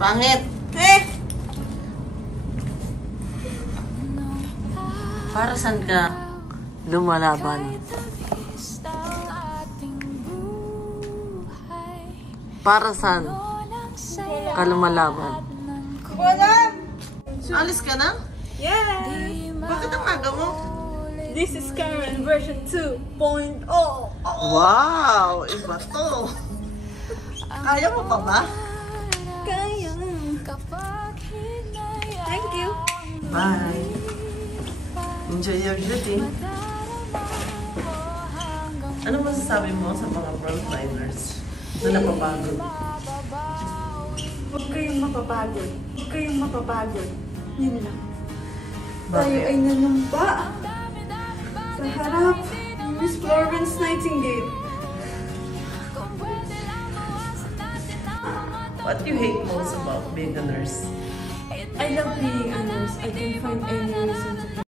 Pangit. Para saan ka lumalaban? Para saan ka lumalaban? Wala! Alis ka na? Yeah! Bakit ang aga mo? This is Karen version 2.0. Wow! Iba to. Kaya mo pa ba? Kaya. Thank you. Bye. Enjoy your duty. Ano masasabi mo sa mga frontliners na napapagod? Huwag kayong mapapagod. Huwag kayong mapapagod. Yun lang. Bakit? Tayo ay nanumba sa harap ni Miss Florence Nightingale. What do you hate most about being a nurse? I love being a nurse. I can find any reason to be.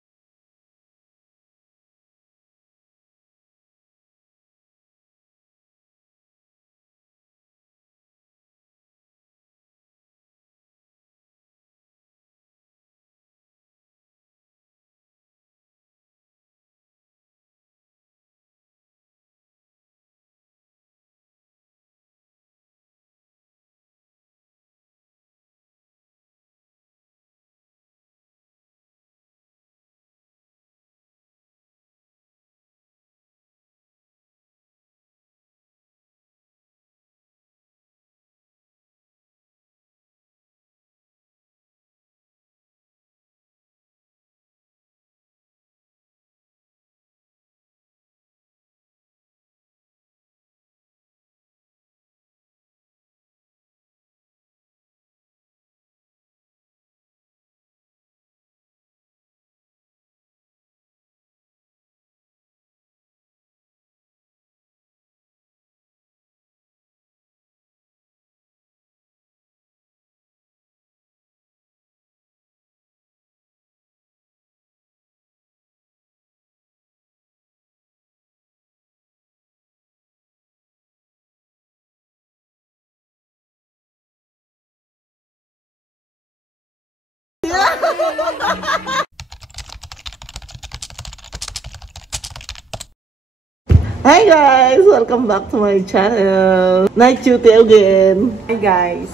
Hi guys! Welcome back to my channel. Night duty again. Hi guys.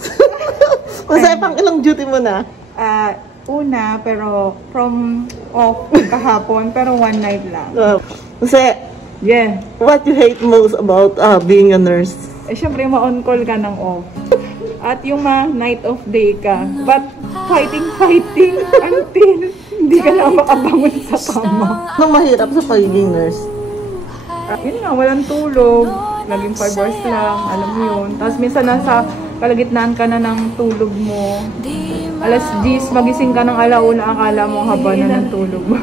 Masaya pang ilang duty mo na? Una, pero from off kahapon, pero one night lang. Kasi, Yeah. what you hate most about being a nurse? Eh, syempre, ma-on call ka ng off. At yung night of day ka. But, fighting until hindi ka na makabangon sa kama. Anong mahirap sa pagiging nurse? Yun nga, walang tulog. Laging 5 hours lang, alam mo yun. Tapos minsan nasa kalagitnaan ka na ng tulog mo. Alas 10, magising ka ng alauna, akala mo haba na ng tulog mo.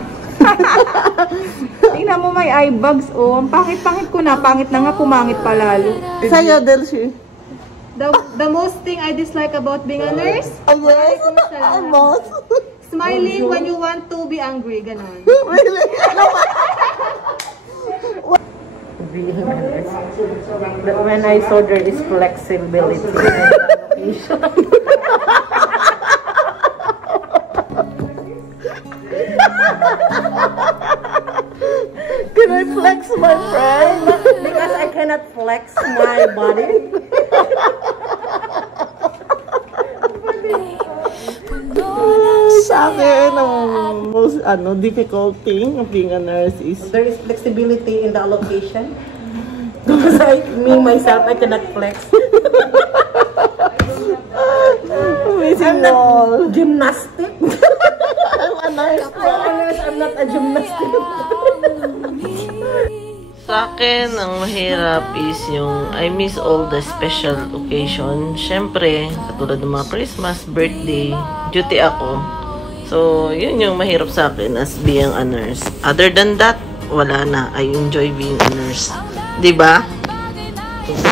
Tingnan mo, may eye bags, oh. Ang pangit-pangit ko na. Pangit na nga, pumangit pa lalo. Sa'yo, Delcy? The most thing I dislike about being a nurse, Yes? Almost? smiling when you want to be angry, ganon. Really? Being a nurse. But when I saw there is flexibility in the Can I flex my friend? because I cannot flex my body. Sa akin, ang most difficult thing of being a nurse is There is flexibility in the allocation. Because myself, I cannot flex. missing all. Gymnastic. I'm a nurse. I'm not a gymnastic. Sa akin, ang mahirap is yung I miss all the special occasion. Siyempre, katulad ng mga Christmas, birthday, duty ako. So, yun yung mahirap sa akin as being a nurse. Other than that, wala na. I enjoy being a nurse. Diba?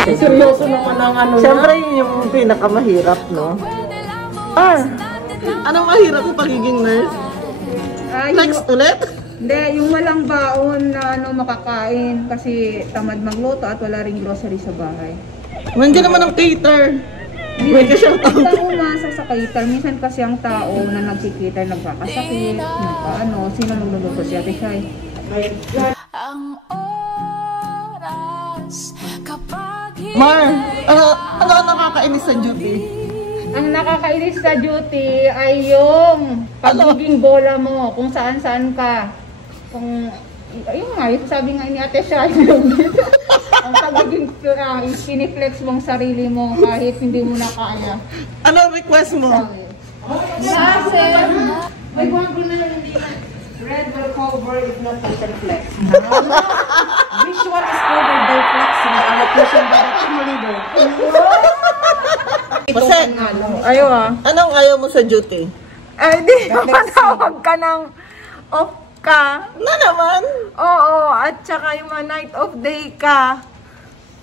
Seryoso naman ang ano Siyempre, yun yung pinakamahirap, no? Anong mahirap sa pagiging nurse? Flex ulit? Hindi, yung walang baon na makakain kasi tamad magluto at wala ring grocery sa bahay. Nandiyan naman ang cater. Pwede siyang Hindi tayo umasa sa cater. Minsan kasi ang tao na nagkikita, nagkakasakit, sino magluluto si Ate Shai? Ang oras kapag Mar, ano nakakainis sa duty? Ang nakakainis sa duty ay yung pagiging bola mo, kung saan-saan ka. Ayun nga, yung sabi nga ni Ate Shai, ang pagiging siniflex mong sarili mo kahit hindi mo na kaya. Ano request mo? Kasi, may guwapo na hindi na. Red will cover if not total flex. Visual is covered by flexing. Allocation by the team leader. Basta, Ayaw ah. anong ayaw mo sa duty? Ay, di matawag ka ng off ka. Na naman. Oo, at saka yung mga night of day ka.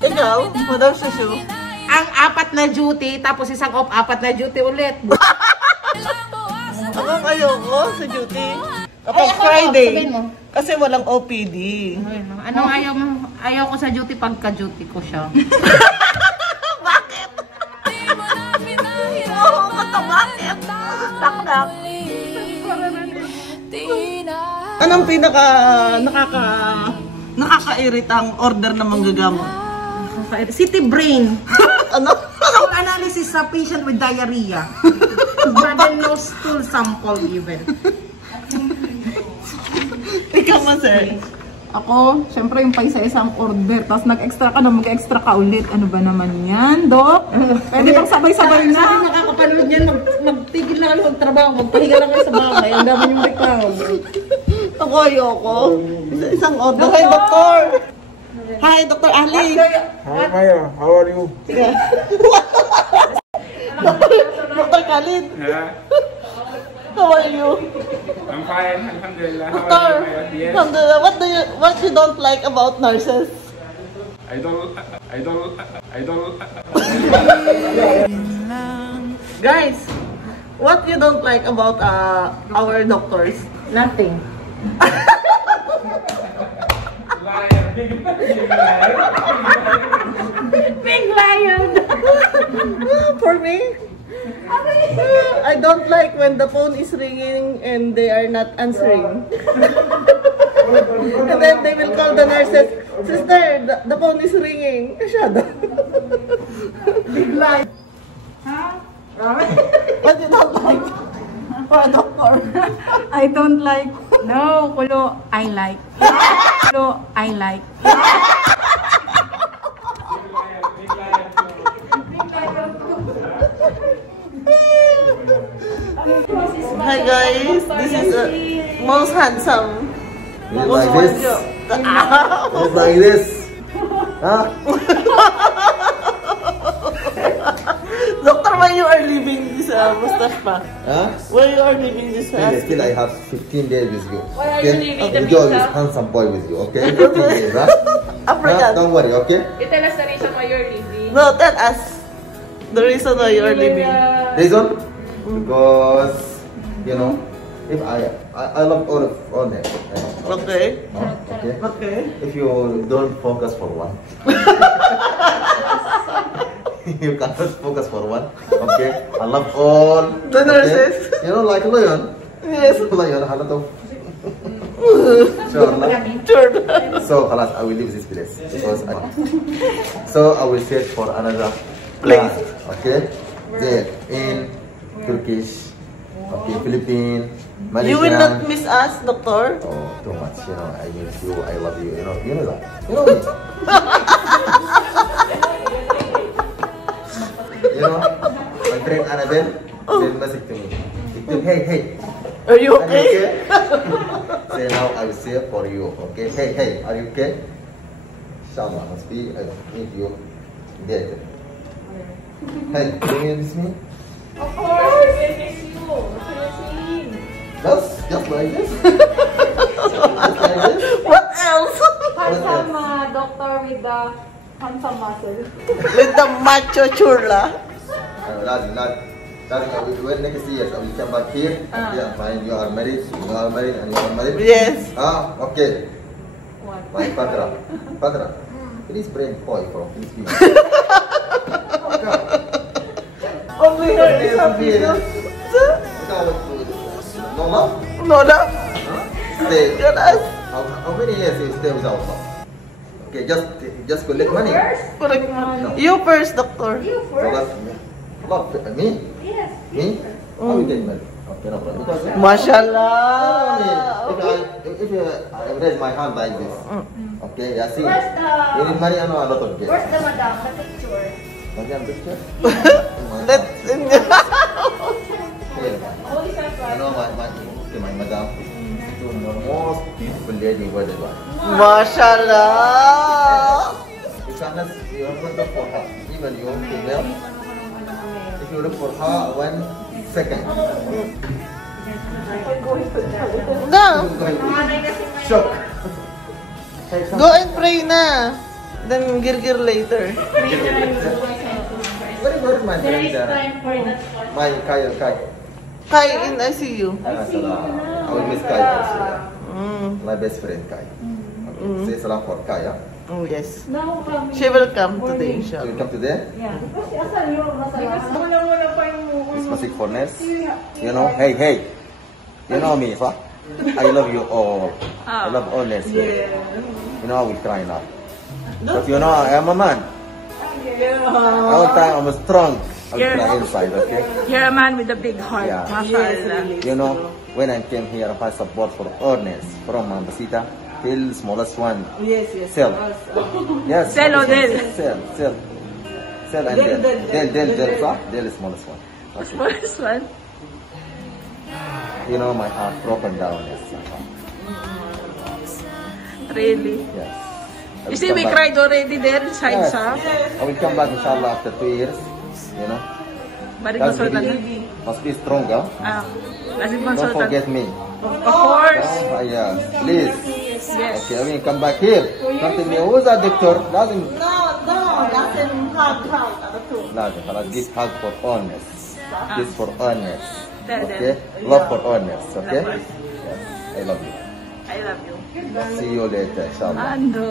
Ikaw, Madam Shushu. Ang 4 na duty, tapos isang off, 4 na duty ulit. Anong ayaw ko sa duty? Kapag Friday, sabihin mo. kasi walang OPD. Anong ayaw mo? Ayaw ko sa duty pagka-duty ko siya. Bakit? Oo, bakit? Takdak. Anong nakakairitang order na manggagamot? City brain. Ano? Ang analysis sa patient with diarrhea. Blood and nose stool sample given. Ikaw mo, sir. Ako, syempre yung pa isa-isang order, tapos nag-extra ka na, mag-extra ka ulit. Ano ba naman yan, Dok? Pwede bang sabay-sabay na? Sabi nakakapanood niyan, magtigil na kayo ng trabaho, magpahiga lang kayo sa bahay. Ang dami yung reklamo. Ako ayoko. Isang order. Hi, Doktor! Hi, Dr. Ali! Hi Maya, how are you? Dr. Khalid! Yeah, How are you? I'm fine, alhamdulillah. How Doctor, are you, Maya? Yes. Alhamdulillah, what you don't like about nurses? I don't. Guys, what you don't like about our doctors? Nothing. Big liar! For me? I don't like when the phone is ringing and they are not answering. And then they will call the nurses, "Sister, the phone is ringing." Masyado. Big lie. What you don't like for a doctor? I don't like. No, kulo, I like. Kulo, I like. Hi guys, this is most handsome. It's like this. It's like this. Huh? Doctor, why you are leaving this mustashfa? Huh? Why you are leaving this Still I have 15 days with you. Why are you leaving the With all visa? this handsome boy with you, okay? 15 days, huh? African. Don't worry, okay? You tell us the reason why you're leaving. No, tell us the reason why you are leaving. Reason? Because, you know, if I love all them. Okay. Okay? Okay. If you don't focus for one. You cannot focus for one. Okay? I love all. The nurses. Okay? You know, like lion. Yes. Lion, a lot of. Sure, lah. Sure. So, halas, I will leave this place because so I will search for another Place. Okay, there in Turkish, okay, Philippines, Malaysia. You will not miss us, doctor. Oh, too much. You know, I miss you. I love you. You know that. You know me. You know, my friend Annabelle send message to me. Hey. Are you Are you okay? okay? Say now I will say for you. Okay. Hey. Are you okay? Inshallah, must be. I need you. There. Hey, do you miss me? Of course, I miss you. Just like this. Just like this. What else? Handsome doctor with the handsome muscle. With the macho churla. Darling, when next year I will come back here. Okay, fine. You are married. You are married, and you are married. Yes. Okay. What? My Patra, please bring boy from Philippines. No love? Lola. Stay. Ganas. How many years you stay without love? Okay, just collect money. Correct. You first, doctor. Love me? Yes. Me? How you get money? Okay, no problem. Because Mashallah. if I raise my hand like this, okay, yeah, see, you need money, I know a lot of get. Where's the madam? The picture. Madam, picture? That's Here. You know, my madam, the most beautiful lady over the world. Mashallah. You cannot look for her. Even you female, if you look for her 1 second, Go. you're going to shock. Go and pray na. Then girgir later. Very good, my friend. My Kai. Kai in ICU. I will miss Kai also. My best friend Kai. Okay. Say salam for Kai. Yeah? Oh, yes. She will come today, So you inshallah. come today? It's music for Ness. You know, hey. You know me, huh? I love you all. I love all Ness. You know I will cry now. But you know I am a man. All the time I'm strong. I will cry inside, okay? You're a man with a big heart. Yeah. Mashallah. You know, when I came here, I support for honest from Ambasita till smallest one. Yes. Sell. Yes. Sell or del? Sell. Sell and del. Del is smallest one. Okay. First one. You know, my heart broken down. Yes. Really? Yes. I You will see, come we back. cried already there inside, Yes. sa? I will come back inshallah after 2 years. You know. Balik That's konsultan. really, must be stronger. Balik Don't konsultan. forget me. Of course. Yeah, please. Yes. Okay, I mean, come back here. Come to me. Who's that doctor? Lazim. Lazim. Give hug for honest. Kiss for honest. Okay? Love for honest. Okay? Yes. I love you. I love you. See you later, inshallah. Ando.